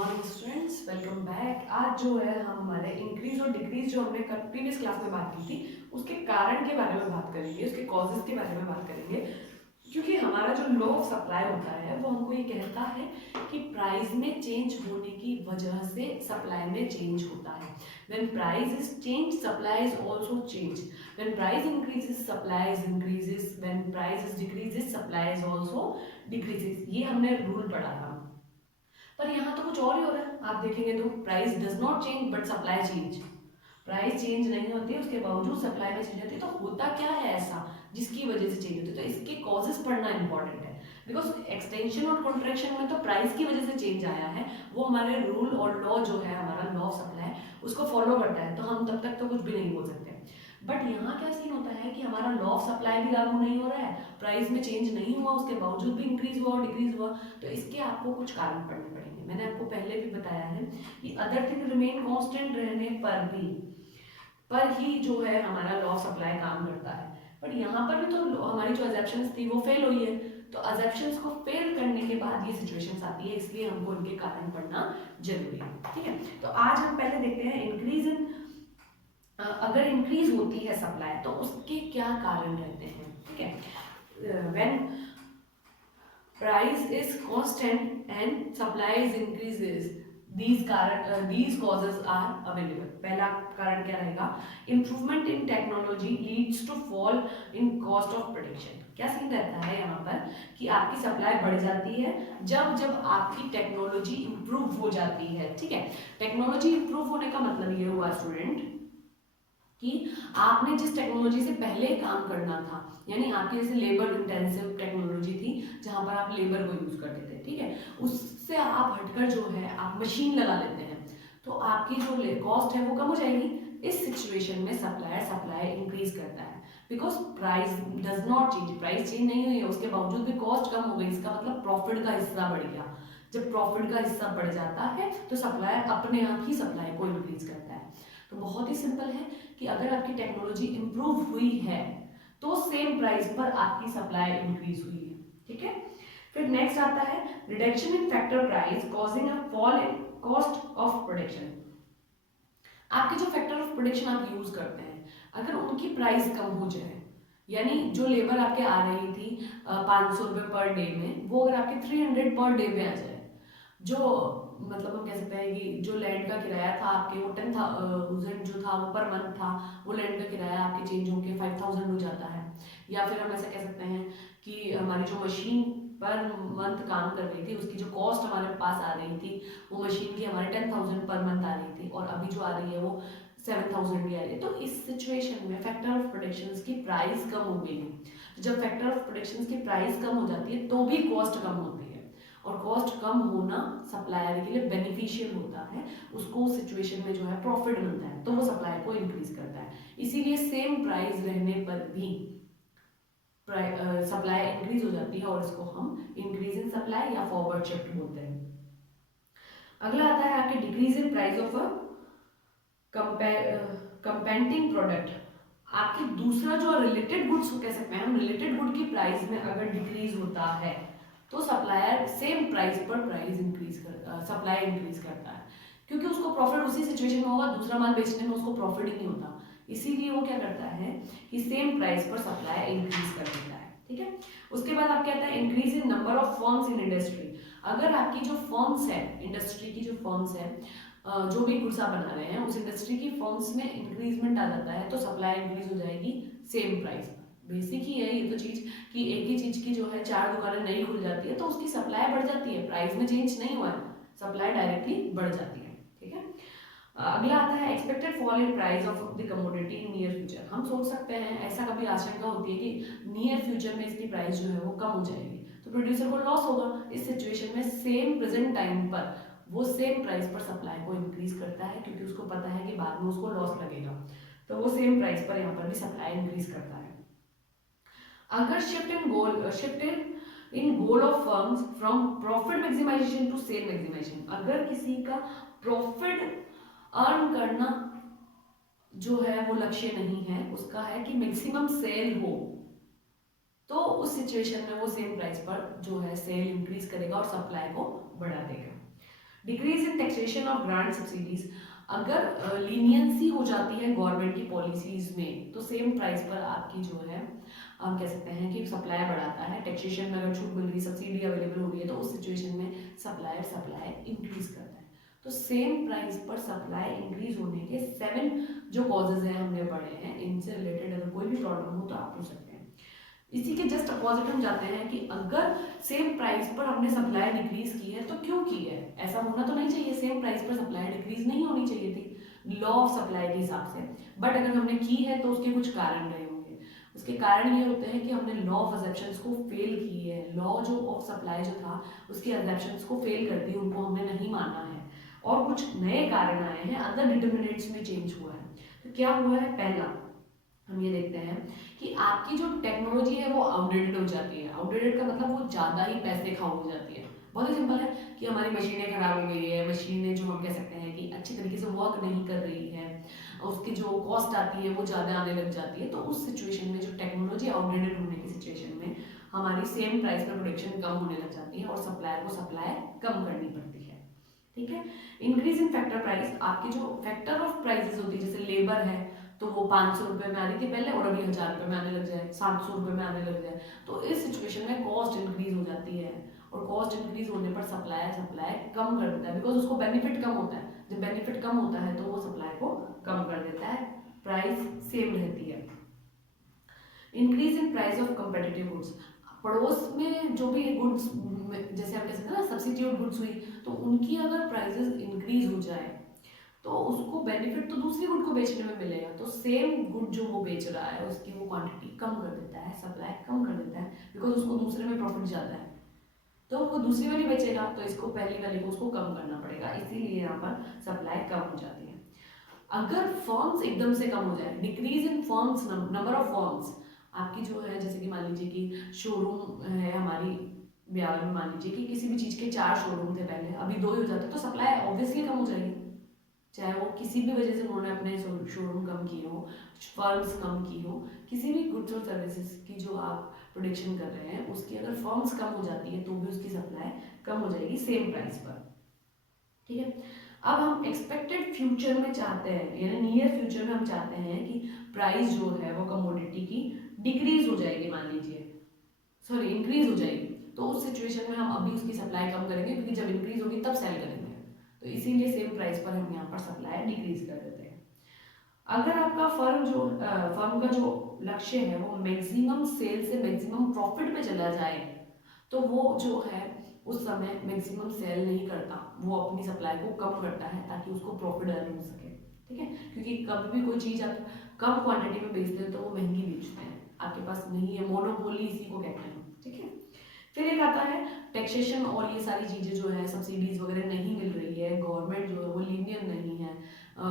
Morning students, welcome back. आज जो है हम हमारे इंक्रीज और डिक्रीज जो हमने प्रीवियस क्लास में बात की थी उसके कारण के बारे में बात करेंगे, उसके कॉजेज के बारे में बात करेंगे। क्योंकि हमारा जो लॉ ऑफ सप्लाई होता है वो हमको ये कहता है कि प्राइस में चेंज होने की वजह से सप्लाई में चेंज होता है। When price is change supply is also change. When price increases supply is increases. When price is decreases supply is also decreases. ये हमने रूल पढ़ा था। पर यहाँ तो कुछ और ही हो रहा है। आप देखेंगे तो price does not change but supply change. Price change नहीं होती है, उसके बावजूद सप्लाई में चेंज होती है। तो होता क्या है ऐसा जिसकी वजह से चेंज होती है? तो इसके कॉजेस पढ़ना इंपॉर्टेंट है। बिकॉज एक्सटेंशन और कॉन्ट्रैक्शन में तो प्राइस की वजह से चेंज आया है, वो हमारे रूल और लॉ जो है हमारा लॉ ऑफ सप्लाई उसको फॉलो करता है, तो हम तब तक तो कुछ भी नहीं बोल सकते। बट यहाँ क्या सीन होता है कि हमारा लॉ ऑफ सप्लाई भी लागू नहीं हो रहा है, प्राइस में चेंज नहीं हुआ, उसके बावजूद भी इंक्रीज हुआ और डिक्रीज हुआ। तो इसके आपको कुछ कारण पढ़ने पड़ेंगे। मैंने आपको पहले भी बताया है कि अदर थिंग रिमेन कांस्टेंट रहने पर ही जो है हमारा लॉ ऑफ सप्लाई काम करता है। बट यहाँ पर भी तो हमारी जो अजैप्शंस थी वो फेल हुई है। तो अजैप्शंस को फेल करने के बाद ये सिचुएशंस आती है, इसलिए हमको इनके कारण पढ़ना जरूरी है। ठीक है, तो आज हम पहले देखते हैं इंक्रीज इन। अगर इंक्रीज होती है सप्लाई तो उसके क्या कारण रहते हैं। ठीक है, when price is constant and supply is increases, these causes are available। पहला कारण क्या रहेगा? improvement in technology leads to fall in cost of production। क्या सीन रहता है यहाँ पर कि आपकी सप्लाई बढ़ जाती है जब जब आपकी टेक्नोलॉजी इंप्रूव हो जाती है। ठीक है, टेक्नोलॉजी इंप्रूव होने का मतलब ये हुआ स्टूडेंट कि आपने जिस टेक्नोलॉजी से पहले काम करना था, यानी आपकी जैसे लेबर इंटेंसिव टेक्नोलॉजी थी जहां पर आप लेबर को यूज करते थे, ठीक है, उससे आप हटकर जो है आप मशीन लगा लेते हैं, तो आपकी जो कॉस्ट है वो कम हो जाएगी। इस सिचुएशन में सप्लाई इंक्रीज करता है, because price does not change, price change नहीं हुई है, उसके बावजूद भी कॉस्ट कम हो गई। इसका मतलब प्रॉफिट का हिस्सा बढ़ गया। जब प्रॉफिट का हिस्सा बढ़ जाता है तो सप्लायर अपने आप ही सप्लाई को इंक्रीज करता है। तो बहुत ही सिंपल है कि अगर आपकी टेक्नोलॉजी इंप्रूव हुई है तो सेम प्राइस पर आपकी सप्लाई इंक्रीज हुई है। ठीक है, फिर नेक्स्ट आता है reduction in factor price causing a fall in cost of production. आपके जो फैक्टर ऑफ प्रोडक्शन आप यूज करते हैं, अगर उनकी प्राइस कम हो जाए, यानी जो लेबर आपके आ रही थी 500 रुपये पर डे में, वो अगर आपके 300 पर डे में आ जाए, जो मतलब हम कह सकते हैं कि जो लैंड का किराया था आपके वो 10,000 जो था वो पर मंथ था, वो लैंड का किराया आपके चेंज होकर 5,000 हो जाता है। या फिर हम ऐसा कह सकते हैं कि हमारी जो मशीन पर मंथ काम कर रही थी उसकी जो कॉस्ट हमारे पास आ रही थी, वो मशीन की हमारे 10,000 पर मंथ आ रही थी और अभी जो आ रही है वो 7,000 की आ रही है। तो इस सिचुएशन में फैक्टर ऑफ प्रोडक्शन की प्राइस कम हो गई है। जब फैक्टर ऑफ प्रोडक्शन की प्राइस कम हो जाती है तो भी कॉस्ट कम होती है, और कॉस्ट कम होना सप्लायर के लिए बेनिफिशियल होता है, उसको उस सिचुएशन में जो है प्रॉफिट मिलता है, तो वो सप्लाई को इंक्रीज करता है। इसीलिए सेम प्राइस रहने पर भी सप्लाई इंक्रीज हो जाती है और इसको हम इंक्रीज इन सप्लाई या फॉरवर्ड शिफ्ट बोलते हैं। अगला आता है आपके decrease in price of a competing product. आपके दूसरा जो रिलेटेड गुड्स कह सकते हैं हम, रिलेटेड गुड की प्राइस में अगर डिक्रीज होता है तो सप्लायर सेम प्राइस पर प्राइस इंक्रीज कर सप्लाई इंक्रीज करता है, क्योंकि उसको प्रॉफिट उसी सिचुएशन में होगा, दूसरा माल बेचने में उसको प्रॉफिट ही नहीं होता। इसीलिए वो क्या करता है कि सेम प्राइस पर सप्लाई इंक्रीज कर देता है। ठीक है, उसके बाद आप कहता है increase in number of firms in industry. अगर आपकी जो फर्म्स है, इंडस्ट्री की जो फर्म्स है, जो भी गुड्स आप बना रहे हैं उस इंडस्ट्री की फर्म्स में इंक्रीजमेंट आ जाता है तो सप्लाई इंक्रीज हो जाएगी सेम प्राइस पर। बेसिक ही है ये तो चीज कि एक ही चीज की जो है 4 दुकानें नई खुल जाती है तो उसकी सप्लाई बढ़ जाती है, प्राइस में चेंज नहीं हुआ है, सप्लाई डायरेक्टली बढ़ जाती है। ठीक है, अगला आता है expected fall in price of the commodity in near future. हम सोच सकते हैं, ऐसा कभी आशंका होती है कि नियर फ्यूचर में इसकी प्राइस जो है वो कम हो जाएगी, तो प्रोड्यूसर को लॉस होगा। इस सिचुएशन में सेम प्रेजेंट टाइम पर वो सेम प्राइस पर सप्लाई को इंक्रीज करता है, क्योंकि उसको पता है कि बाद में उसको लॉस लगेगा, तो वो सेम प्राइस पर यहाँ पर भी सप्लाई इंक्रीज करता है। अगर shift in goal of firms from profit maximisation to sale maximisation, अगर किसी का प्रॉफिट अर्न करना जो है वो लक्ष्य नहीं है, उसका है कि मैक्सिमम सेल हो, तो उस सिचुएशन में वो सेम प्राइस पर जो है सेल इंक्रीज करेगा और सप्लाई को बढ़ा देगा। Decrease in taxation of grant subsidies, अगर लीनियंसी हो जाती है गवर्नमेंट की पॉलिसीज में तो सेम प्राइस पर आपकी जो है हम कह सकते हैं कि सप्लाई बढ़ाता है। टैक्सेशन में अगर छूट मिल रही है, सब्सिडी अवेलेबल हो रही है, तो उस सिचुएशन में सप्लाई इंक्रीज करता है। तो सेम प्राइस पर सप्लाई इंक्रीज होने के 7 जो कॉजेज हैं हमने पढ़े हैं, इनसे रिलेटेड अगर कोई भी प्रॉब्लम हो तो आप पूछ सकते हैं। इसी के जस्ट अपोजिट हम जाते हैं कि अगर सेम प्राइस पर हमने सप्लाई डिक्रीज की है तो क्यों की है। ऐसा होना तो नहीं चाहिए, सेम प्राइस पर सप्लाई डिक्रीज नहीं होनी चाहिए थी लॉ ऑफ सप्लाई के हिसाब से, बट अगर हमने की है तो उसके कुछ कारण रहे होंगे। उसके कारण ये होते हैं कि हमने लॉ ऑफ असेप्शंस को फेल की है। लॉ जो ऑफ सप्लाई जो था उसके असेप्शंस को फेल कर दी, उनको हमने नहीं माना है और कुछ नए कारण आए हैं, अदर डिटर्मिनेंट्स में चेंज हुआ है। तो क्या हुआ है, पहला हम ये देखते हैं कि आपकी जो टेक्नोलॉजी है वो आउटडेटेड हो जाती है। आउटडेटेड का मतलब वो ज़्यादा ही पैसे खाओ हो जाती है। बहुत ही सिंपल है कि हमारी मशीनें खराब हो गई है, मशीनें जो हम कह सकते हैं कि अच्छी तरीके से वर्क नहीं कर रही है, उसकी जो कॉस्ट आती है वो ज़्यादा आने लग जाती है। तो उस सिचुएशन में जो टेक्नोलॉजी आउटडेटेड होने की सिचुएशन में हमारी सेम प्राइस पर प्रोडक्शन कम होने लग जाती है और सप्लायर को सप्लाई कम करनी पड़ती है। ठीक है। इंक्रीज इन फैक्टर प्राइस, आपकी जो फैक्टर ऑफ प्राइसेस होती है, जैसे लेबर है तो वो 500 रुपये में आ रही थी पहले और अभी 1000 रुपये में आने लग जाए, 700 रुपये में आने लग जाए, तो इस सिचुएशन में कॉस्ट इंक्रीज हो जाती है और कॉस्ट इंक्रीज होने पर सप्लाई कम कर देता है, बिकॉज उसको बेनिफिट कम होता है। जब बेनिफिट कम होता है तो वो सप्लाई को कम कर देता है, प्राइस सेम रहती है। Increase in price of competitive goods, पड़ोस में जो भी गुड्स जैसे आप कह सकते हैं ना सब्सिट्यूट गुड्स हुई, तो उनकी अगर प्राइसेस इंक्रीज हो जाए तो उसको बेनिफिट तो दूसरी गुड को बेचने में मिलेगा, तो सेम गुड जो वो बेच रहा है उसकी वो क्वांटिटी कम कर देता है, सप्लाई कम कर देता है, बिकॉज उसको दूसरे में प्रॉफिट ज़्यादा है, तो वो दूसरी वाली बेचेगा तो इसको पहली वाली को उसको कम करना पड़ेगा, इसीलिए यहाँ पर सप्लाई कम हो जाती है। अगर फॉर्म्स एकदम से कम हो जाए, decrease in forms, number of forms, आपकी जो है जैसे कि मान लीजिए कि शोरूम है हमारी बिहार में, मान लीजिए कि किसी भी चीज़ के 4 शोरूम थे पहले, अभी 2 ही हो जाते, तो सप्लाई ऑब्वियसली कम हो जाएगी। चाहे वो किसी भी वजह से उन्होंने अपने शोरूम कम किए हो, फर्म्स कम की हो, किसी भी गुड्स और सर्विसेज की जो आप प्रोडक्शन कर रहे हैं उसकी अगर फर्म्स कम हो जाती है तो भी उसकी सप्लाई कम हो जाएगी सेम प्राइस पर। ठीक है। अब हम एक्सपेक्टेड फ्यूचर में चाहते हैं, यानी नियर फ्यूचर में हम चाहते हैं कि प्राइस जो है वो कमोडिटी की डिक्रीज हो जाएगी, मान लीजिए सॉरी इंक्रीज हो जाएगी, तो उस सिचुएशन में हम अभी उसकी सप्लाई कम करेंगे, क्योंकि जब इंक्रीज होगी तब सेल करेंगे, तो इसीलिए सेम प्राइस पर हम यहाँ पर सप्लाई डिक्रीज कर देते हैं। अगर आपका फर्म का जो लक्ष्य है वो मैक्सिमम सेल से मैक्सिमम प्रॉफिट पे चला जाए, तो वो जो है उस समय मैक्सिमम सेल नहीं करता, वो अपनी सप्लाई को कम करता है ताकि उसको प्रॉफिट अर्न हो सके। ठीक है, क्योंकि कभी भी कोई चीज़ आप कम क्वांटिटी में बेचते हैं तो वो महंगी बेचते हैं, आपके पास नहीं है, मोनोपोली इसी को कहते हैं। ठीक है। फिर एक आता है टैक्सेशन, और ये सारी चीज़ें जो है सब्सिडीज वगैरह नहीं मिल रही है, गवर्नमेंट जो है वो लीनियन नहीं है,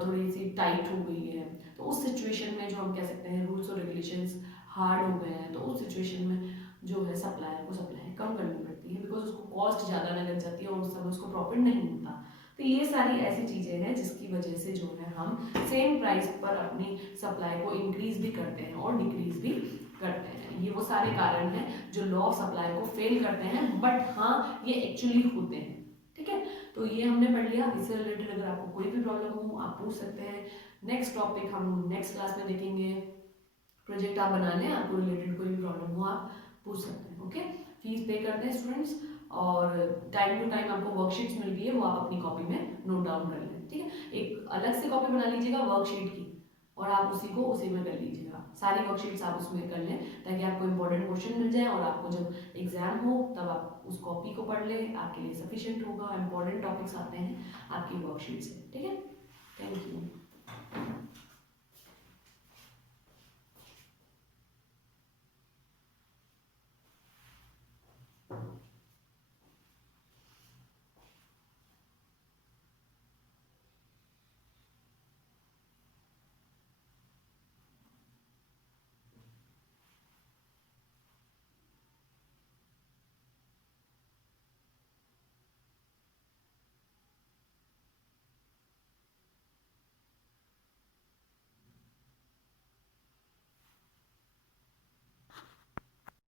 थोड़ी सी टाइट हो गई है, तो उस सिचुएशन में जो हम कह सकते हैं रूल्स और रेगुलेशंस हार्ड हो गए हैं, तो उस सिचुएशन में जो है सप्लायर को सप्लाई कम करनी पड़ती है, बिकॉज उसको कॉस्ट ज़्यादा आने लग जाती है और उस समय उसको प्रॉफिट नहीं मिलता। तो ये सारी ऐसी चीज़ें हैं जिसकी वजह से जो है हम सेम प्राइस पर अपनी सप्लाई को इंक्रीज भी करते हैं और डिक्रीज भी करते हैं। ये वो सारे कारण हैं जो लॉ ऑफ सप्लाई को फेल करते हैं, बट हाँ ये एक्चुअली होते हैं। ठीक है, तो ये हमने पढ़ लिया। इससे रिलेटेड अगर आपको कोई भी प्रॉब्लम हो आप पूछ सकते हैं। नेक्स्ट टॉपिक हम नेक्स्ट क्लास में देखेंगे, प्रोजेक्ट आप बना लें, आपको रिलेटेड कोई भी प्रॉब्लम हो आप पूछ सकते हैं। ओके, फीस पे करते हैं स्टूडेंट्स, और टाइम टू टाइम आपको वर्कशीट्स मिल गई है, वो आप अपनी कॉपी में नोट डाउन कर लें। ठीक है, एक अलग से कॉपी बना लीजिएगा वर्कशीट की, और आप उसी में कर लीजिएगा, सारी वर्कशीट्स आप उसमें कर लें ताकि आपको इंपॉर्टेंट क्वेश्चन मिल जाए, और आपको जब एग्जाम हो तब आप उस कॉपी को पढ़ लें, आपके लिए सफिशिएंट होगा। इंपॉर्टेंट टॉपिक्स आते हैं आपकी वर्कशीट से। ठीक है, थैंक यू।